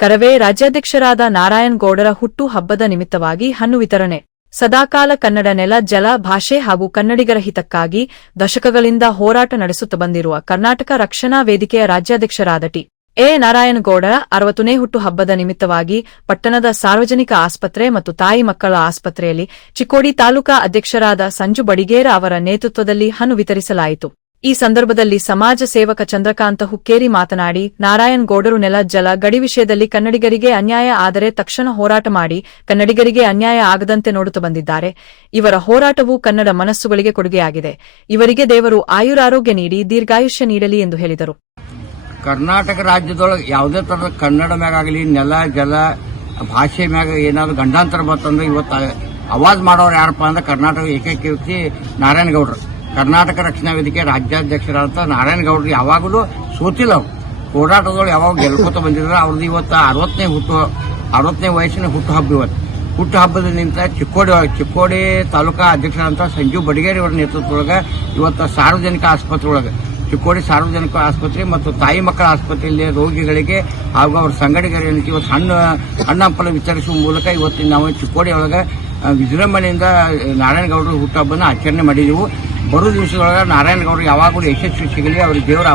ಕರವೇ ರಾಜ್ಯಾಧ್ಯಕ್ಷರಾದ ನಾರಾಯಣ್ ಗೌಡರ ಹುಟ್ಟು ಹಬ್ಬದ ನಿಮಿತ್ತವಾಗಿ ಹಣ್ಣು ವಿತರಣೆ. ಸದಾಕಾಲ ಕನ್ನಡ ನೆಲ, ಜಲ, ಭಾಷೆ ಹಾಗೂ ಕನ್ನಡಿಗರ ಹಿತಕ್ಕಾಗಿ ದಶಕಗಳಿಂದ ಹೋರಾಟ ನಡೆಸುತ್ತ ಬಂದಿರುವ ಕರ್ನಾಟಕ ರಕ್ಷಣಾ ವೇದಿಕೆಯ ರಾಜ್ಯಾಧ್ಯಕ್ಷರಾದ ಟಿ. ಎ. ನಾರಾಯಣಗೌಡರ 60ನೇ ಹುಟ್ಟು ಹಬ್ಬದ ನಿಮಿತ್ತವಾಗಿ ಪಟ್ಟಣದ ಸಾರ್ವಜನಿಕ ಆಸ್ಪತ್ರೆ ಮತ್ತು ತಾಯಿ ಮಕ್ಕಳ ಆಸ್ಪತ್ರೆಯಲ್ಲಿ ಚಿಕ್ಕೋಡಿ ತಾಲೂಕಾ ಅಧ್ಯಕ್ಷರಾದ ಸಂಜು ಬಡಿಗೇರ ಅವರ ನೇತೃತ್ವದಲ್ಲಿ ಹಣ್ಣು ವಿತರಿಸಲಾಯಿತು. ಈ ಸಂದರ್ಭದಲ್ಲಿ ಸಮಾಜ ಸೇವಕ ಚಂದ್ರಕಾಂತ ಹುಕ್ಕೇರಿ ಮಾತನಾಡಿ, ನಾರಾಯಣ್ ಗೌಡರು ನೆಲ, ಜಲ, ಗಡಿ ವಿಷಯದಲ್ಲಿ ಕನ್ನಡಿಗರಿಗೆ ಅನ್ಯಾಯ ಆದರೆ ತಕ್ಷಣ ಹೋರಾಟ ಮಾಡಿ ಕನ್ನಡಿಗರಿಗೆ ಅನ್ಯಾಯ ಆಗದಂತೆ ನೋಡುತ್ತಾ ಬಂದಿದ್ದಾರೆ. ಇವರ ಹೋರಾಟವು ಕನ್ನಡ ಮನಸ್ಸುಗಳಿಗೆ ಕೊಡುಗೆಯಾಗಿದೆ. ಇವರಿಗೆ ದೇವರು ಆಯುರಾರೋಗ್ಯ ನೀಡಿ ದೀರ್ಘಾಯುಷ್ಯ ನೀಡಲಿ ಎಂದು ಹೇಳಿದರು. ಕರ್ನಾಟಕ ರಾಜ್ಯದೊಳಗೆ ಯಾವುದೇ ತರದ ಕನ್ನಡ ಮ್ಯಾಗಲಿ, ನೆಲ, ಜಲ, ಭಾಷೆ ಮ್ಯಾಗ ಏನಾದ್ರು ಗಂಡಾಂತರ ಬರ್ತಂದ್ರೆ ಇವತ್ತು ಅವಾಜ್ ಮಾಡೋರು ಯಾರಪ್ಪ ಅಂದ್ರೆ ಕರ್ನಾಟಕ ಏಕೈಕ ವ್ಯಕ್ತಿ ನಾರಾಯಣಗೌಡರು. ಕರ್ನಾಟಕ ರಕ್ಷಣಾ ವೇದಿಕೆ ರಾಜ್ಯಾಧ್ಯಕ್ಷರಾದಂಥ ನಾರಾಯಣಗೌಡರು ಯಾವಾಗಲೂ ಸೋತಿಲ್ಲ. ಅವರು ಹೋರಾಟದೊಳಗೆ ಯಾವಾಗ ಗೆಲ್ಕೋತ ಬಂದಿದ್ದಾರೆ. ಅವ್ರದ್ದು ಇವತ್ತು 60ನೇ ವಯಸ್ಸಿನ ಹುಟ್ಟು ಹಬ್ಬ. ಇವತ್ತು ಹುಟ್ಟು ಹಬ್ಬದ ನಿಂತ ಚಿಕ್ಕೋಡಿ ತಾಲೂಕಾ ಅಧ್ಯಕ್ಷರಾದಂಥ ಸಂಜು ಬಡಿಗೇರಿ ಅವರ ನೇತೃತ್ವದೊಳಗೆ ಇವತ್ತು ಸಾರ್ವಜನಿಕ ಆಸ್ಪತ್ರೆ ಒಳಗೆ ಚಿಕ್ಕೋಡಿ ಸಾರ್ವಜನಿಕ ಆಸ್ಪತ್ರೆ ಮತ್ತು ತಾಯಿ ಮಕ್ಕಳ ಆಸ್ಪತ್ರೆಯಲ್ಲಿ ರೋಗಿಗಳಿಗೆ ಹಾಗೂ ಅವರ ಸಂಗಡಿಗರಿಗೆ ಇವತ್ತು ಹಣ್ಣಂಪಲ ವಿತರಿಸುವ ಮೂಲಕ ಇವತ್ತು ನಾವು ಚಿಕ್ಕೋಡಿ ಒಳಗೆ ವಿಜೃಂಭಣೆಯಿಂದ ನಾರಾಯಣಗೌಡರ ಹುಟ್ಟುಹಬ್ಬನ ಆಚರಣೆ ಮಾಡಿದೆವು. ಬರೋ ದಿವಸದೊಳಗೆ ನಾರಾಯಣಗೌಡರು ಯಾವಾಗಲೂ ಯಶಸ್ವಿ ಸಿಗಲಿ, ಅವ್ರಿಗೆ ದೇವರ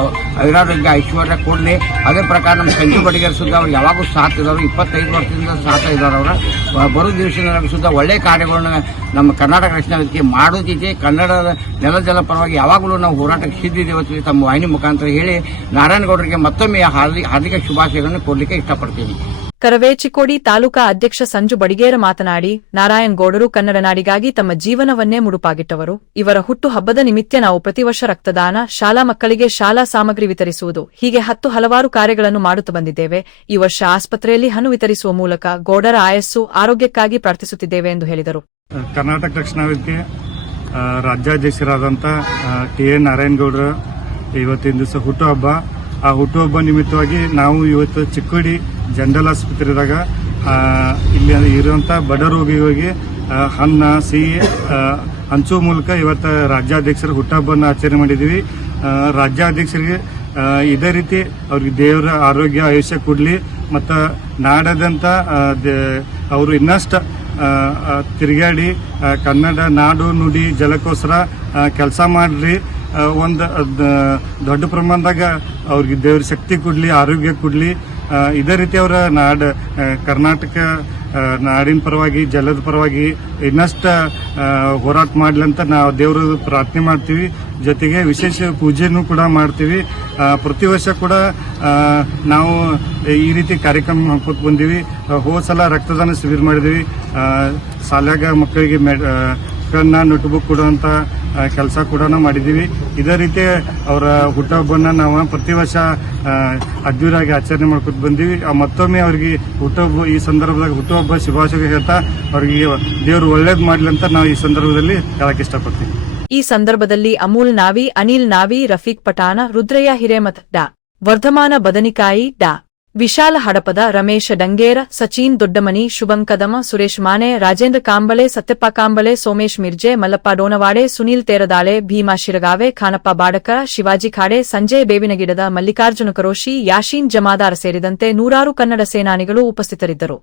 ಐರಾರೋಗ್ಯ ಐಶ್ವರ್ಯ ಕೊಡಲಿ. ಅದೇ ಪ್ರಕಾರ ನಮ್ಮ ಸಂಜು ಬಡಿಗೇರ್ ಸುದ್ದ ಅವ್ರು ಯಾವಾಗೂ ಸಾಥ್ ಇದ್ದಾರೆ. 25 ವರ್ಷದಿಂದ ಸಾಥ ಇದ್ದಾರೆ. ಅವರ ಬರೋ ದಿವಸದೊಳಗೆ ಸುದ್ದ ಒಳ್ಳೆಯ ಕಾರ್ಯಗಳನ್ನ ನಮ್ಮ ಕರ್ನಾಟಕ ರಕ್ಷಣಾ ವೇದಿಕೆ ಮಾಡೋದಿದೆ. ಕನ್ನಡದ ನೆಲ, ಜಲ ಪರವಾಗಿ ಯಾವಾಗಲೂ ನಾವು ಹೋರಾಟಕ್ಕೆ ಸಿದ್ಧಿದ್ದೇವೆ ತಮ್ಮ ವಾಹಿನಿ ಮುಖಾಂತರ ಹೇಳಿ ನಾರಾಯಣಗೌಡರಿಗೆ ಮತ್ತೊಮ್ಮೆ ಹಾರ್ದಿಕ ಶುಭಾಶಯಗಳನ್ನು ಕೊಡಲಿಕ್ಕೆ ಇಷ್ಟಪಡ್ತೀನಿ. ಕರವೇ ಚಿಕ್ಕೋಡಿ ತಾಲೂಕಾ ಅಧ್ಯಕ್ಷ ಸಂಜು ಬಡಿಗೇರ ಮಾತನಾಡಿ, ನಾರಾಯಣ್ ಗೌಡರು ಕನ್ನಡ ನಾಡಿಗಾಗಿ ತಮ್ಮ ಜೀವನವನ್ನೇ ಮುಡುಪಾಗಿಟ್ಟವರು. ಇವರ ಹುಟ್ಟು ಹಬ್ಬದ ನಿಮಿತ್ತ ನಾವು ಪ್ರತಿ ವರ್ಷ ರಕ್ತದಾನ, ಶಾಲಾ ಮಕ್ಕಳಿಗೆ ಶಾಲಾ ಸಾಮಗ್ರಿ ವಿತರಿಸುವುದು, ಹೀಗೆ ಹಲವಾರು ಕಾರ್ಯಗಳನ್ನು ಮಾಡುತ್ತಾ ಬಂದಿದ್ದೇವೆ. ಈ ವರ್ಷ ಆಸ್ಪತ್ರೆಯಲ್ಲಿ ಹಣ್ಣು ವಿತರಿಸುವ ಮೂಲಕ ಗೌಡರ ಆಯಸ್ಸು, ಆರೋಗ್ಯಕ್ಕಾಗಿ ಪ್ರಾರ್ಥಿಸುತ್ತಿದ್ದೇವೆ ಎಂದು ಹೇಳಿದರು. ಕರ್ನಾಟಕ ರಕ್ಷಣಾ ವೇದಿಕೆ ರಾಜ್ಯಾಧ್ಯಕ್ಷರಾದಂಥ ಟಿ. ಎ. ನಾರಾಯಣಗೌಡರ ಇವತ್ತಿನ ದಿವಸ ಹುಟ್ಟುಹಬ್ಬ. ಆ ಹುಟ್ಟುಹಬ್ಬ ನಿಮಿತ್ತವಾಗಿ ನಾವು ಇವತ್ತು ಚಿಕ್ಕೋಡಿ ಜನರಲ್ ಆಸ್ಪತ್ರೆದಾಗ ಇಲ್ಲಿ ಇರುವಂಥ ಬಡ ರೋಗಿಗಳಿಗೆ ಹಣ್ಣು, ಸಿಹಿ ಹಂಚುವ ಮೂಲಕ ಇವತ್ತು ರಾಜ್ಯಾಧ್ಯಕ್ಷರ ಹುಟ್ಟುಹಬ್ಬನ ಆಚರಣೆ ಮಾಡಿದ್ದೀವಿ. ರಾಜ್ಯಾಧ್ಯಕ್ಷರಿಗೆ ಇದೇ ರೀತಿ ಅವ್ರಿಗೆ ದೇವರ ಆರೋಗ್ಯ ಆಯುಷ್ಯ ಕೊಡಲಿ ಮತ್ತು ನಾಡಾದ್ಯಂತ ಅವರು ಇನ್ನಷ್ಟು ತಿರುಗಾಡಿ ಕನ್ನಡ ನಾಡು ನುಡಿ ಜಲಕ್ಕೋಸ್ಕರ ಕೆಲಸ ಮಾಡ್ರಿ. ಒಂದು ದೊಡ್ಡ ಪ್ರಮಾಣದಾಗ ಅವ್ರಿಗೆ ದೇವ್ರ ಶಕ್ತಿ ಕೊಡಲಿ, ಆರೋಗ್ಯ ಕೊಡಲಿ. ಇದೇ ರೀತಿ ಅವರ ಕರ್ನಾಟಕ ನಾಡಿನ ಪರವಾಗಿ, ಜಲದ ಪರವಾಗಿ ಇನ್ನಷ್ಟು ಹೋರಾಟ ಮಾಡಲಿ ಅಂತ ನಾವು ದೇವರ ಪ್ರಾರ್ಥನೆ ಮಾಡ್ತೀವಿ. ಜೊತೆಗೆ ವಿಶೇಷ ಪೂಜೆನೂ ಕೂಡ ಮಾಡ್ತೀವಿ. ಪ್ರತಿ ವರ್ಷ ಕೂಡ ನಾವು ಈ ರೀತಿ ಕಾರ್ಯಕ್ರಮ ಹಾಕೋತ ಬಂದೀವಿ. ಹೋದ ಸಲ ರಕ್ತದಾನ ಶಿಬಿರ ಮಾಡಿದ್ವಿ. ಶಾಲ್ಯಾಗ ಮಕ್ಕಳಿಗೆ ನೋಟ್ಬುಕ್ ಕೊಡುವಂಥ ಕೆಲಸ ಕೂಡ ಮಾಡಿದ್ದೀವಿ. ಇದೇ ರೀತಿ ಅವರ ಹುಟ್ಟುಹಬ್ಬನ ನಾವು ಪ್ರತಿ ವರ್ಷ ಅದ್ದೂರಿಯಾಗಿ ಆಚರಣೆ ಮಾಡ್ಕೊತ ಬಂದೀವಿ. ಮತ್ತೊಮ್ಮೆ ಅವ್ರಿಗೆ ಹುಟ್ಟುಹಬ್ಬ ಈ ಸಂದರ್ಭದಾಗ ಹುಟ್ಟುಹಬ್ಬ ಶುಭಾಶಯ ಹೇಳ್ತಾ ಅವ್ರಿಗೆ ದೇವರು ಒಳ್ಳೇದು ಮಾಡಲಿ ಅಂತ ನಾವು ಈ ಸಂದರ್ಭದಲ್ಲಿ ಹೇಳಕ್ ಇಷ್ಟಪಡ್ತೀವಿ. ಈ ಸಂದರ್ಭದಲ್ಲಿ ಅಮೂಲ್ ನಾವಿ, ಅನಿಲ್ ನಾವಿ, ರಫೀಕ್ ಪಠಾಣ, ರುದ್ರಯ್ಯ ಹಿರೇಮಠ್, ಡಾ. ವರ್ಧಮಾನ ಬದನಿಕಾಯಿ, ಡಾ. ವಿಶಾಲ ಹಡಪದ, ರಮೇಶ ಡಂಗೇರ, ಸಚಿನ್ ದೊಡ್ಡಮನಿ, ಶುಭಂ ಕದಮ, ಸುರೇಶ್ ಮಾನೆ, ರಾಜೇಂದ್ರ ಕಾಂಬಳೆ, ಸತ್ಯಪ್ಪ ಕಾಂಬಳೆ, ಸೋಮೇಶ್ ಮಿರ್ಜೆ, ಮಲ್ಲಪ್ಪ ಡೋನವಾಡೆ, ಸುನೀಲ್ ತೇರದಾಳೆ, ಭೀಮಾ ಶಿರಗಾವೆ, ಖಾನಪ್ಪ ಬಾಡಕರ, ಶಿವಾಜಿ ಖಾಡೆ, ಸಂಜಯ್ ಬೇವಿನಗಿಡದ, ಮಲ್ಲಿಕಾರ್ಜುನ ಕರೋಶಿ, ಯಾಶೀನ್ ಜಮಾದಾರ ಸೇರಿದಂತೆ ನೂರಾರು ಕನ್ನಡ ಸೇನಾನಿಗಳು ಉಪಸ್ಥಿತರಿದ್ದರು.